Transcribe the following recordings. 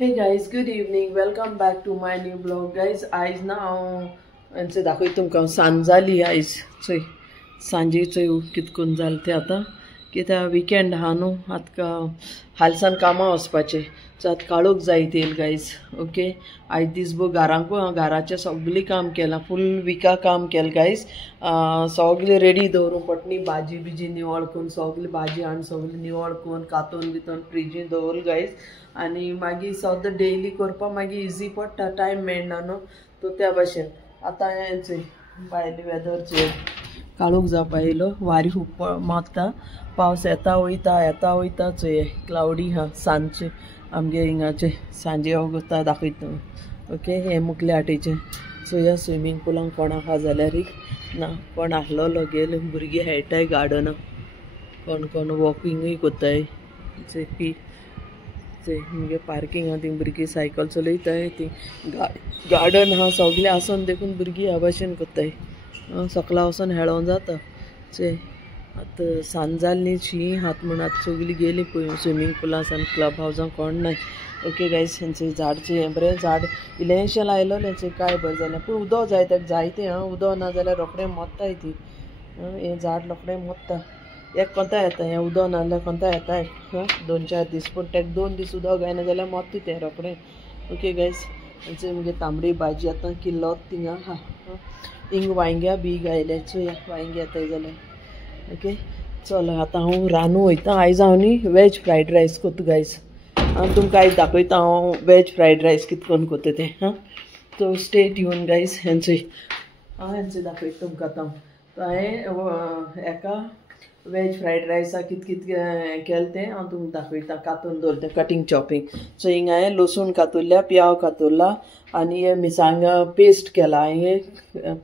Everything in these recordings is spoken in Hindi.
Hey guys, good evening. Welcome back to my new blog, guys. आयज ना हांव दाखय तुमकां सांज जाली आयज चोय सांजे चोय कितकून जालें तें आतां कित्याक विकेंड आहा न्हू आतां हालसान कामां वचपाचें सो आतां काळोख जायत येयल गायज ओके आयज दिसभर घराचें सगळें काम केलां फूल विका काम केलें गायज सगळें रेडी दवरूंक पडटा भाजी बिजी निवळ करून सगळें भाजी हाडून सगळें निवळ करून कातून बितून फ्रिजीन दवरलें गायज आनी मागीर सद्दां डेली करपा मागीर इजी पडटा टायम मेळना न्हू तो त्या भाशेन आतां हेंचें भायले वेदरचें काळोख जावपा येयलो वारी खूब मारता पावस येता वयता चोय क्लाउडी हा सांजचे आमगे हिंगाचे सांजे वता दाखयता ओके हे मुखले आटेचे चोया स्विमींग पुलांक कोण आहा जाल्यार ना कोण आहलोलो गेले भुरगीं खेळटाय गार्डना कोण वॉकिंगूय कोत्ताय मुगे पार्किंग आहा थिंग भुरगीं सायकल चलयताय ती गार्डन आहा सगळें आसून देखून भुरगीं ह्या भाशेन कोत्ताय सकाळीं वचोन खेळों जाता चे आतां सांज जाली न्ही शी हात म्हण आतां सगळीं गेली पळय स्विमींग पुलास आनी क्लब हावजां कोण नाय ओके गायज हेंचें झाडचें हें बरें झाड इल्लेंशें लायलोलें हेंचें काय बरें जालें पूण उदक जाय ताका जायतें उदक ना जाल्यार रोखडें मोडटाय ती हें झाड रोखडें मोडटा एक कोंता येता हें उदक ना जाल्यार कोंता येताय 2-4 दीस पूण ताका 2 दीस उदक गायना जाल्यार मोडटा तें रोखडें ओके गायज हेंचें मुगे तांबडी भाजी आतां किल्लोत थिंगा आहा हिंग वांयग्या बी गायले चोया वांयगी येताय जाल्यार ओके चल आतां हांव रानू वयता आयज हांव न्ही वॅज फ्रायड रायस कोत्ता गायज हांव तुमकां आयज दाखयता हांव वॅज फ्रायड रायस कितें करून कोत्ता तें तो स्टे ट्यून गायज हेंचें हांव हेंचें दाखयता तुमकां आतां हांवें हेका वॅज फ्रायड रायसा कितें केलें तें हांव तुमकां दाखयता कातून दवरता कटींग चॉपींग सो हिंगा हांवें लसूण कातुरल्या प्याव कातुरला आनी हे मिरसांग पेस्ट केला हांवें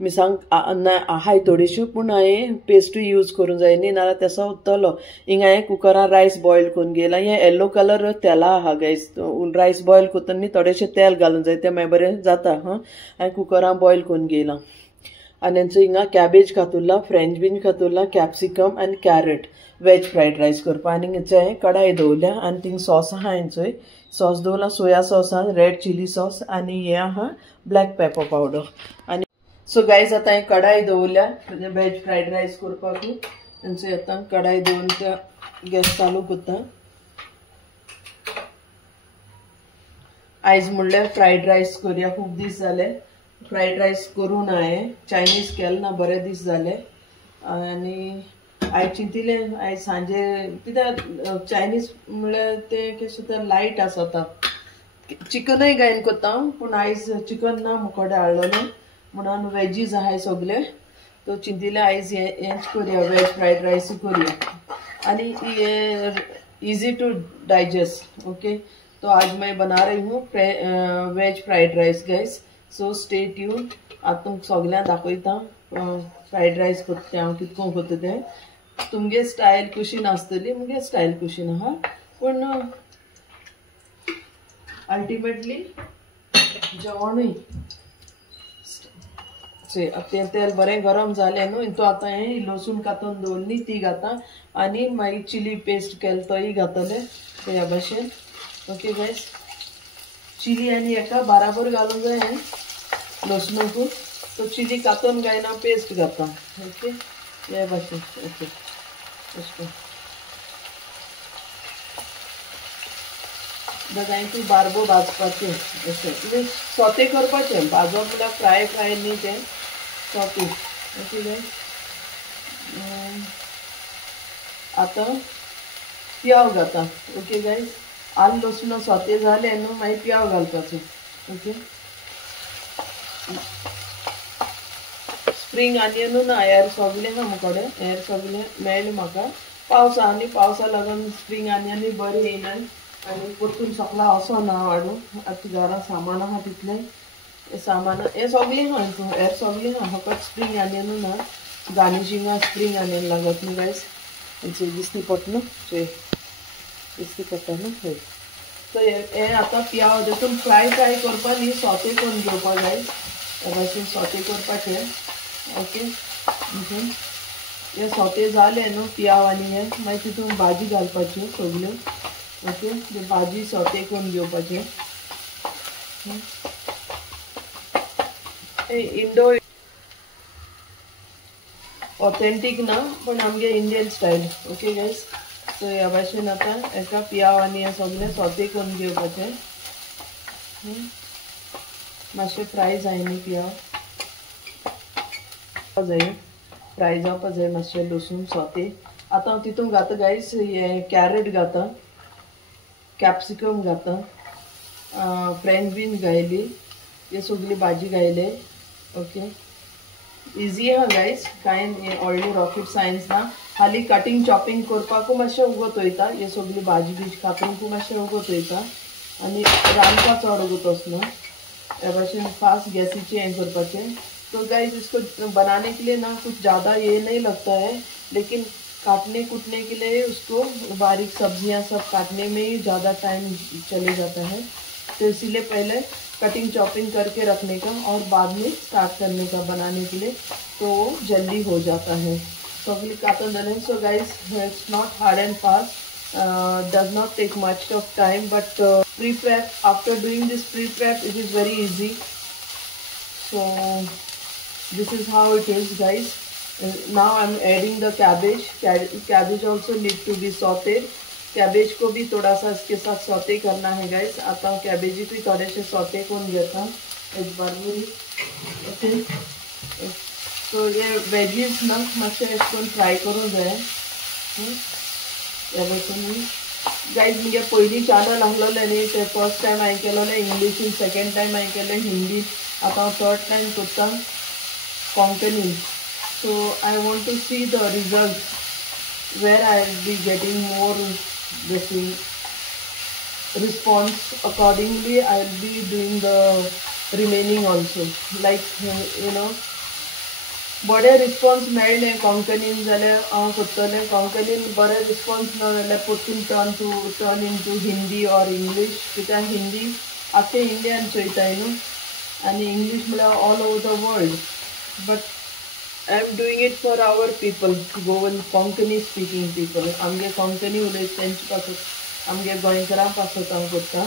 मिरसांग आहाय थोड्योश्यो पूण हांवें पेस्टूय यूज करूंक जाय न्ही नाल्यार तेसो उत्तलो हिंगा हांवें कुकरान रायस बॉयल करून गेला हें येलो कलर तेला आहा गायज रायस बॉयल करतना न्ही थोडेशें तेल घालूंक जाय तें मागीर बरें जाता हांवें कुकरान बॉयल करून गेलां आनी हेंचो हिंगा कॅबेज कातुरला फ्रेंच बीन कातुरला कॅप्सिकम आनी कॅरट वॅज फ्रायड रायस करपा आनी हेंचें हांवें कडाई दवरल्या आनी थिंग सॉस आहा हेंचोय सॉस दवरला सोया सॉस आहा रेड चिली सॉस आनी हें आहा ब्लॅक पेपर पावडर आनी सो गायज आतां हांवें कडाई दवरल्या वॅज फ्रायड रायस करपाक हेंचो आतां कडाई दवरून त्या गॅस चालू करता आयज म्हणल्यार फ्रायड रायस करया खूब दीस जाले फ्रायड रायस करून हांवें चायनीज केलें ना बरे दीस जाले आनी आयज चिंतिल्लें आयज सांजे कित्याक चायनीज म्हणल्यार तें कशें लायट आसता चिकनय घायन कोत्ता पूण आयज चिकन ना मुकोडे हाडलोलें म्हणून वेजीज आहाय सगळे तो चिंतिल्लें आयज हेंच करया वॅज फ्रायड रायस करया आनी इजी टू डायजेस्ट ओके तो आज मैं बना रही हूँ veg fried rice guys so stay tune आतां तुमकां सगळ्यांक दाखयता फ्रायड रायस करता हांव कितको करता तें तुमगे स्टायल कुशीन आसतली मुगे स्टायल कुशीन आहा पूण अल्टिमेटली जेवणूय तें तेल बरें गरम जालें न्हू तो आतां हें लसूण कातून दवरली ती घाता आनी मागीर चिली पेस्ट केले तोय घातले ह्या भाशेन ओके गायज चिली आनी हेका बाराबर घालूंक जाय न्ही लसणूक तो चिली कातून गायना पेस्ट घाता ओके ह्या भाशेन ओके जाय तूं बारबो भाजपाचें अशें म्हणजे सोते करपाचें भाजप म्हणल्यार फ्राय न्ही तें सोते ओके गायज आतां प्याव घाता ओके गायज आल लसूण सोते जाले न्हू मागीर प्याव घालपाचो ओके स्प्रींग आनियनू ना हेर सगळें ना मुकोडे हेर सगळें मेळ्ळें म्हाका पावसा आनी पावसा लागून स्प्रींग आनियनूय बरें येयना आनी परतून सकाळीं वचोना हाडूं आतां घरा सामान आहा तितलें सामान हें सगळें आहा हितून हेर सगळें आहा फकत स्प्रींग आनियनू ना गार्निशिंगाक स्प्रींग आनियन लागत न्ही गायज हेंचें दिसती पडटा न्हू दिसती पडटा न्हू हय सो हें आतां प्याव देखून फ्राय करपा न्ही सोते करून घेवपा जाय हे भाशेन सोते करपाचें ओके हे सोते जाले न्हू प्याव आनी हें मागीर तितून भाजी घालपाच्यो सगल्यो ओके ते भाजी सॉटे करून घेवपाचें. इंडो ऑथेंटीक ना पण आमगे इंडियन स्टायल. ओके गायज, सो ह्या भाशेन आतां एका पियाव आनी हें सगळें सॉटे करून घेवपाचें. मातशें फ्राय जाय न्ही पियाव जाय, फ्राय जावपा जाय मातशें लसूण सॉटे. आतां हांव तितून घाता गायज हें कॅरट घाता, कॅप्सिकम घाता, फ्रेंच बीन्स घायली, हे सगळी भाजी घायले. ओके, इजी आहा गायज, कांय व्हडली रॉकेट सायन्स ना. खाली कटिंग चॉपिंग करपाकू मातशें उगत वयता, हे सगळी भाजी बीज कातरूंकू मातशें उगत वयता आनी रांदपा चड उगत वचना. ह्या भाशेन फास्ट गॅसीचें हें करपाचें. तो गाइस इसको बनाने के लिए ना कुछ ज़्यादा ये नहीं लगता है, लेकिन काटने कूटने के लिए उसको बारीक सब्जियां सब काटने में ही ज़्यादा टाइम चले जाता है. तो इसीलिए पहले कटिंग चॉपिंग करके रखने का और बाद में स्टार्ट करने का बनाने के लिए, तो जल्दी हो जाता है. So so guys, it's not hard and fast, does not take much of time, but pre-prep, after doing this pre-prep, it is very easy. So this is how it is, guys. Now I'm adding the cabbage. Cabbage also need to be sauteed. Cabbage को भी थोड़ा सा इसके साथ सौते करना है गाइस. आता हूँ कैबेज भी थोड़े से सौते कौन घेता एक बार भी. ओके, तो ये वेजीज ना मातशे अशें फ्राय करूं जाय. ह्या भशेन गाइस मुगे पयलीं चॅनल आहलोले न्ही, ते फर्स्ट टायम हांवें केलोलें इंग्लिशीन, सेकंड टायम हांवें केलें हिंदीन, आतां हांव थर्ड टायम करता कोंकणीन. So I want to see the result where I will be getting more response. Accordingly I will be doing the remaining also. Like you know, बरे रिस्पॉन्स मेळ्ळे कोंकणीन जाल्यार हांव करतलें. कोंकणीन बरे रिस्पॉन्स ना जाल्यार परतून turn into Hindi or English, कित्याक हिंदी आख्खे इंडियान चोयताय न्हू आनी इंग्लीश म्हळ्यार all over the world. But I am doing it for our people, Goan Konkani speaking people. आमगे कोंकणी उलयता तेंचे पासून, आमगे गोंयकारां पासून हांव करता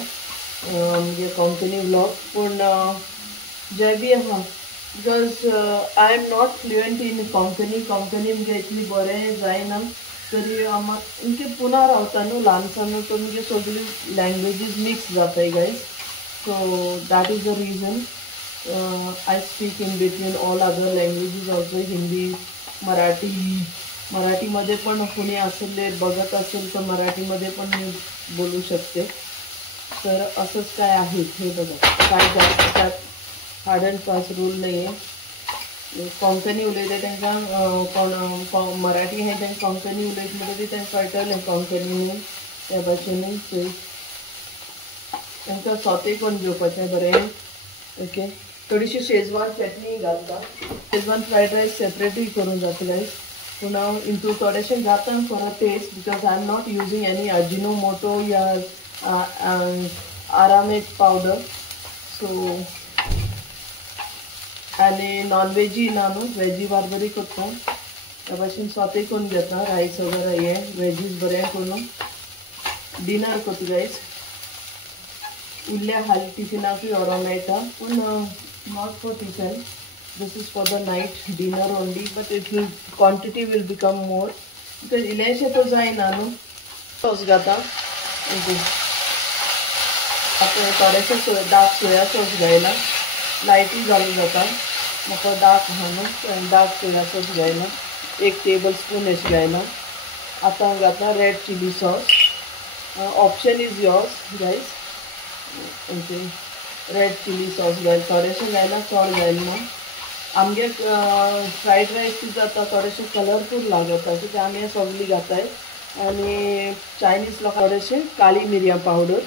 आमगे कोंकणी व्लॉग. पूण जे बी आहा, because I am not fluent in Konkani. Konkani मुगे इतली बरें जायना, तरी आमगे पुना रावता न्हू ल्हानसानू, तो मुगे सगळी लँग्वेजीस मिक्स जाताय guys. So that is the region. I speak in between all other languages also, Hindi, मराठीमध्ये पण कोणी असले बघत असेल तर मराठीमध्ये पण मी बोलू शकते. तर असंच काय आहे हे बघा, काय जास्त त्यात हार्ड अँड फास्ट रूल नाही आहे. कोंकणी उलयता तांकां मराठी आहे तांकां कोंकणी उलयता म्हणटा ती तांकां कळटलें कोंकणीन. त्या भाशेन तांकां सौते करून घेवपाचें बरें. ओके, थोडीशी शेजवान चटणी घालता. शेजवान फ्रायड रायस सेपरेटूय करून जाता गायज, पूण हांव इंतू थोडेशें घाता for a taste, because I am not using any Ajinomoto या आरामेक पावडर. सो आनी नॉन वेजी ना न्हू, वेजी बारबरी करता. त्या भाशेन सौते करून घेता रायस वगैरे हे वेजीज बरें करून डिनर करता गायज. उरल्या हाली टिफिनाकूय व्हरोंक मेळटा, पूण not for tiffin, this is for the night dinner only. But it will quantity will become more, because इल्लेशें तो जायना न्हू. सॉस घाता, थोडेशें डार्क सोया सॉस घायला, लायटूय घालूं जाता. म्हाका डार्क आहा न्हू, डार्क सोया सॉस घायला, 1 टेबल स्पून अशें घायला. आतां हांव घाता red chilli sauce. Option is yours guys. Okay, red chilli sauce घाल, थोडेशें घायला, चड घायना. आमगे फ्रायड रायस जाता थोडेशें कलरफूल लागता, कित्याक आमी सगळी घाताय. आनी चायनीज लोक थोडेशें काळी मिरयां पावडर,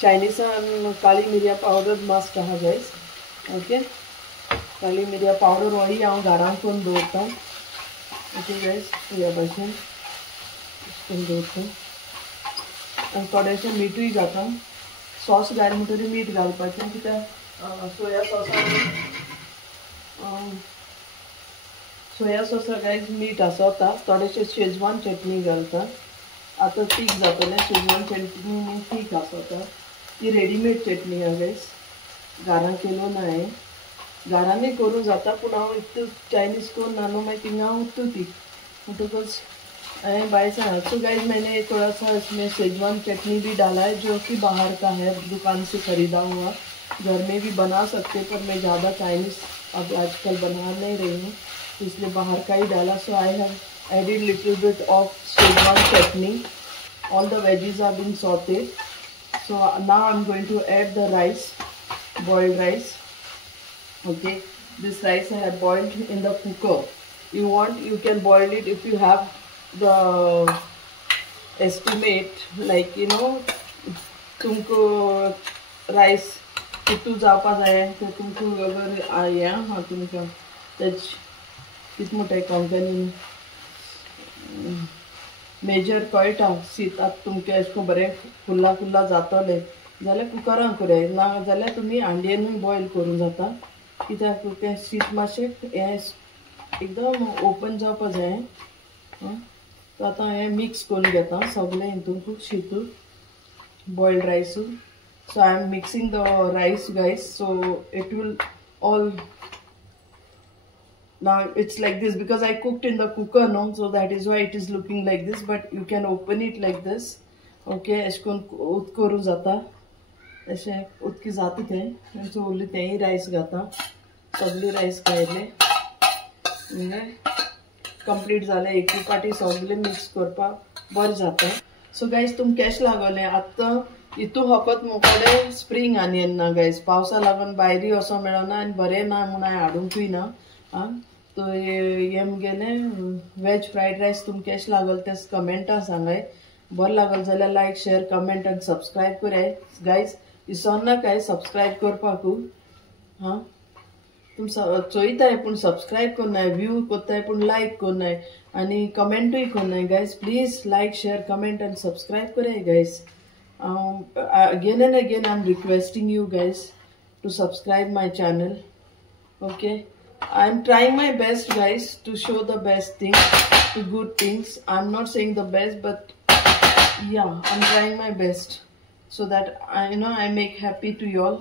चायनीसान काळी मिरयां पावडर मस्ट आहा गायज. ओके, काळी मिरयां पावडर होय हांव घरांत करून दवरता. ओके गायज, ह्या भाशेन करून दवरता. आनी थोडेशें मीठूय घाता. सॉस घाल म्हणटरी मीठ घालपाचें, कित्याक सोया सॉसाक गायज मीठ आसता. थोडेशें शेजवान चटणी घालता. आता तीख जातले शेजवान चटणी तीख आसता ती रेडीमेड चटणी आहे गाइस घरान केलो नाही घराने करूँ जाता पूण हांव इतू चायनीज करून नानो मैं थिंगा उतू ती म्हणटकच बाय सो गाइस मैंने थोड़ा सा इसमें शेजवान चटनी भी डाला है जो कि बाहर का है दुकान से खरीदा हुआ घर में भी बना सकते पर मैं ज़्यादा चाइनीज़ अब आजकल बना नहीं रही हूँ इसलिए बाहर का ही डाला so I have added little bit of Szechuan chutney. All the veggies have been sauteed. So now I'm going to add the rice, boiled rice. Okay, this rice I have boiled in the cooker. You can boil it if you have the estimate like तुमको rice कितू जावपा जाय ते तुमको अगर आया हाँ तुमका तेच कित मोठे कोंकणी मेजर कळटा शीत आतां तुमके अशें बरें फुल्ला फुल्ला जातले जाल्यार कुकरान कराय ना जाल्यार तुमी हांडयेनूय बॉयल करूं जाता कित्याक तें शीत मातशें हें एकदम ओपन जावपा जाय सो आतां हें मिक्स करून घेता सगळें हितून शीतू बॉयल्ड रायसू so I am mixing the rice guys so it will all now it's like this because I cooked in the cooker no so that is why it is looking like this but you can open it like this okay ऐशकोन उत करू जाता ऐसे उतकी जाती थे तो ओली ते ही राइस घाता सगली राइस खायले कंप्लीट जाले एक पाटी सगले मिक्स करपा बरें जाता सो गाइस तुम कॅश लागले आतां इतू फकत मोकडे स्प्रिंग आनियन ना गाइस पावसा लागून भायरी असो मेळना आनी बरें ना म्हूण हांवें हाडूंकूय ना तो ये मुगेले वेज फ्राइड राइस तुम केश लागल ते कमेंटा सांगाय बरें लागल जाल्यार लायक शेयर कमेंट आनी सब्सक्राइब कराय गाइस विसरना काय सब्सक्राइब करपाकू हाँ तुम चोयताय पूण सब्सक्राइब करनाय व्यू करताय पूण लायक करनाय आनी कमेंटूय करनाय guys please like share comment आनी सब्सक्राइब कराय guys again and again I am requesting you guys to subscribe my channel okay I'm trying my best guys to show the best things to good things I'm not saying the best but yeah I'm trying my best so that I make happy to you all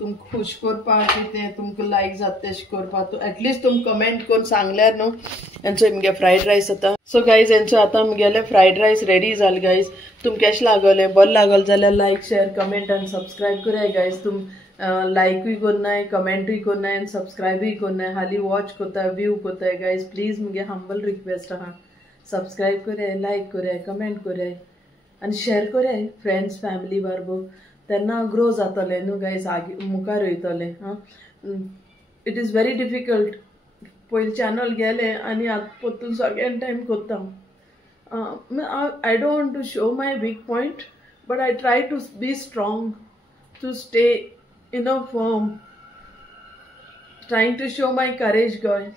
तुम खुश करपा कितें तुमकां लायक जाता तेश करपा तो एटलीस्ट तुम कमेंट करून सांगल्यार न्हू हेंचो मुगे फ्रायड रायस आता सो गाइज हेंचो आतां मुगेले फ्रायड रायस रेडी जालें गाइज तुम केश लागले बरें लागल जाल्यार लायक शेयर कमेंट आनी सब्सक्राइब कराय गाइज तुम लायकूय करनाय कमेंटूय करनाय आनी सब्सक्राइबूय करनाय हाली वॉच कोताय व्यू कोताय गाइज प्लीज मुगे हंबल रिक्वेस्ट आहा सब्सक्राइब कराय लायक कराय कमेंट कराय आनी शेयर कराय फ्रेंड्स फॅमिली बारबर तेन्ना ग्रो जातले न्हू गाइज आगे मुखार वयतले इट इज वेरी डिफिकल्ट पयलीं चॅनल गेले आनी आतां परतून सेकेंड टायम कोत्ता I don't want to show my weak point but I try to be strong to stay firm trying to show my courage guys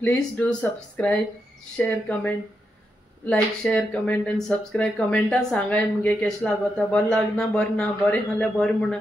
please do subscribe share comment like share comment and subscribe comment सांगाय मुगे केश लागता बरें लागना बरें ना बरें जाल्यार बरें म्हणून